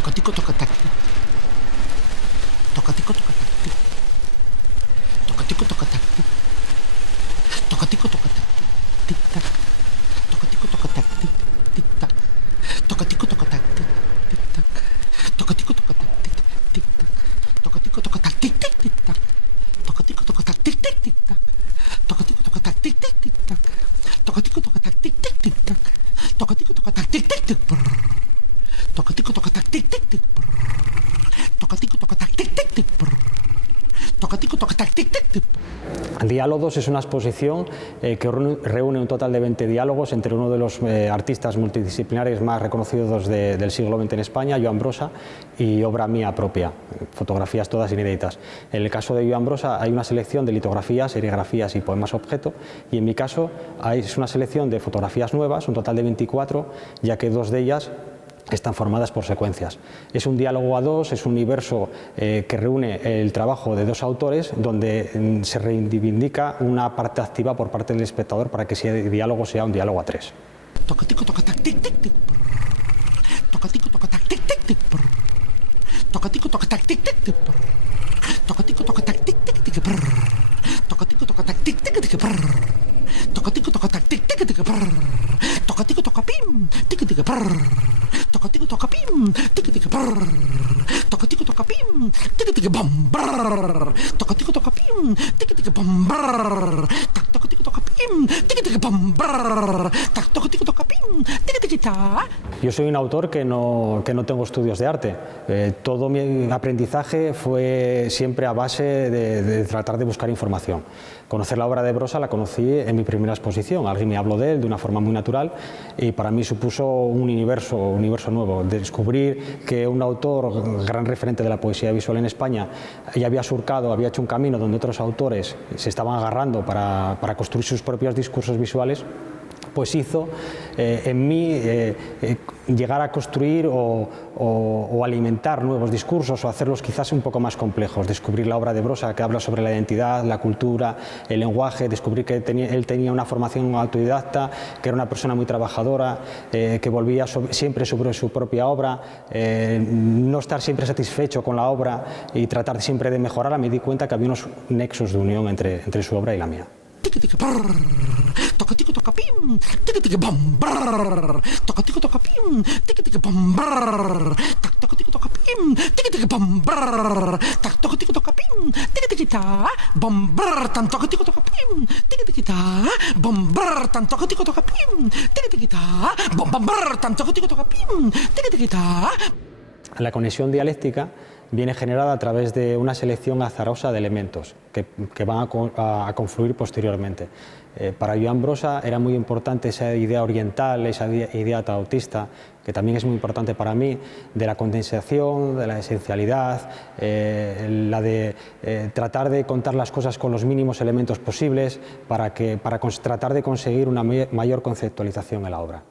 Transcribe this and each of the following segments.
Tocatico, toca-tac. Tocatico, toca-tac. Tocatico, toca-tac. Tocatico, toca-tac. Tic-tac. Tocatico, toca-tac. Tic-tac. Tocatico, toca-tac. Tic-tac. Tocatico, toca-tac. Tic-tac. Tocatico, toca-tac. Tic-tac. Tic-tac. Tocatico, toca-tac. Tic-tac. Tic-tac. Tocatico, toca-tac. Tic-tac. Tic-tac. Tocatico, toca-tac. Tic-tac. Tic-tac. Tocatico, toca-tac. Tic-tac. Tic-tac. Tocatico, toca-tac. Tic-tac. Tic-tac. Tocatico, toca-tac. Tic-tac. Tic-tac. Tocatico, toca-tac. Tic-tac. Tic-tac. Diálogos es una exposición que reúne un total de 20 diálogos entre uno de los artistas multidisciplinares más reconocidos del siglo XX en España, Joan Brossa, y obra mía propia, fotografías todas inéditas. En el caso de Joan Brossa hay una selección de litografías, serigrafías y poemas objeto, y en mi caso es una selección de fotografías nuevas, un total de 24, ya que 2 de ellas están formadas por secuencias. Es un diálogo a 2, es un universo que reúne el trabajo de 2 autores, donde se reivindica una parte activa por parte del espectador para que ese diálogo sea un diálogo a 3. Tocatico, toca-tac, tic-tac, tic. Tocatico, toca-tac, tic-tac, tic. Tocatico, toca-tac, tic-tac, tic. Tocatico, toca-tac, tic-tac, tic. Tocatico, toca-tac, tic-tac, tic. Tocatico, toca-tac, tic-tac, tic. Tocatico, toca-pim, tic-tic. Tocatico, toca-pim, tic-tic. Tocatico, toca-pim, tic-tic. Bam, brr. Tocatico, toca-pim, tic-tic. Bam, brr. Tocatico, toca-pim, tic-tic. Bam, brr. Tocatico, toca-pim, tic-tic. Yo soy un autor que no tengo estudios de arte. Todo mi aprendizaje fue siempre a base de tratar de buscar información. Conocer la obra de Brossa la conocí en mi primera exposición. Alguien me habló de él de una forma muy natural y para mí supuso un universo nuevo. Descubrir que un autor, gran referente de la poesía visual en España, ya había surcado, había hecho un camino donde otros autores se estaban agarrando para construir sus propios discursos visuales, pues hizo en mí llegar a construir o alimentar nuevos discursos o hacerlos quizás un poco más complejos. Descubrir la obra de Brossa, que habla sobre la identidad, la cultura, el lenguaje, descubrir que él tenía una formación autodidacta, que era una persona muy trabajadora, que volvía siempre sobre su propia obra, no estar siempre satisfecho con la obra y tratar siempre de mejorarla. Me di cuenta que había unos nexos de unión entre su obra y la mía. Tic-tic, brr. Tocatico, toca-pim, tic-tic. Bam, brr. Tocatico, toca-pim, tic-tic. Bam, brr. Tocatico, toca-pim, tic-tic. Bam, brr. Tocatico, toca-pim, tic-tic. Bam, brr. Tocatico, toca-pim, tic-tic. Bam, brr. Tocatico, toca-pim, tic-tic. Bam, brr. Tocatico, toca-pim, tic-tic. La conexión dialéctica viene generada a través de una selección azarosa de elementos que van a confluir posteriormente. Para Joan Brossa era muy importante esa idea oriental, esa idea taoísta, que también es muy importante para mí, de la condensación, de la esencialidad, la de tratar de contar las cosas con los mínimos elementos posibles para tratar de conseguir una mayor conceptualización en la obra.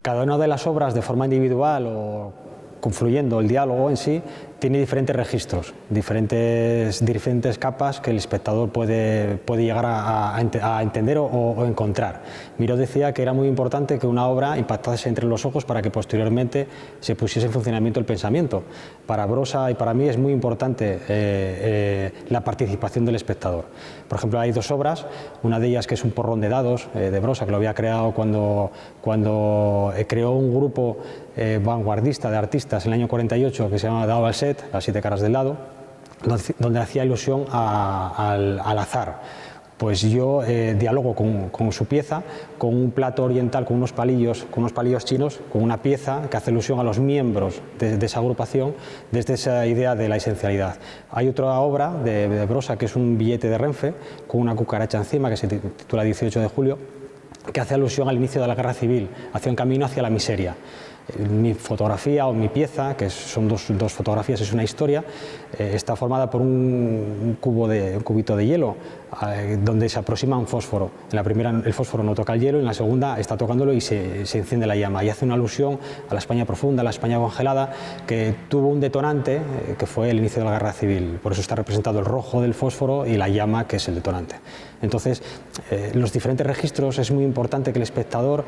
Cada una de las obras de forma individual o confluyendo el diálogo en sí, tiene diferentes registros, diferentes capas que el espectador puede llegar a entender o encontrar. Miró decía que era muy importante que una obra impactase entre los ojos para que posteriormente se pusiese en funcionamiento el pensamiento. Para Brossa y para mí es muy importante la participación del espectador. Por ejemplo, hay 2 obras, una de ellas que es un porrón de dados de Brossa, que lo había creado cuando creó un grupo vanguardista de artistas en el año 48 que se llama Dado al Set, las 7 caras del dado, donde hacía ilusión al azar. Pues yo dialogo con su pieza, con un plato oriental, con unos palillos chinos, con una pieza que hace alusión a los miembros de esa agrupación, desde esa idea de la esencialidad. Hay otra obra de Brossa que es un billete de Renfe, con una cucaracha encima, que se titula 18 de julio, que hace alusión al inicio de la guerra civil, hacia un camino hacia la miseria. Mi fotografía o mi pieza, que son dos fotografías, es una historia, está formada por un cubito de hielo donde se aproxima un fósforo. En la primera el fósforo no toca el hielo, en la segunda está tocándolo y se enciende la llama, y hace una alusión a la España profunda, a la España congelada, que tuvo un detonante que fue el inicio de la Guerra Civil. Por eso está representado el rojo del fósforo y la llama, que es el detonante. Entonces, los diferentes registros, es muy importante que el espectador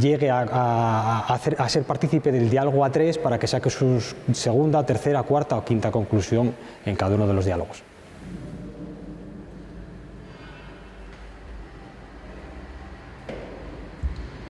llegue a ser partícipe del diálogo a tres para que saque su segunda, tercera, cuarta o quinta conclusión en cada uno de los diálogos.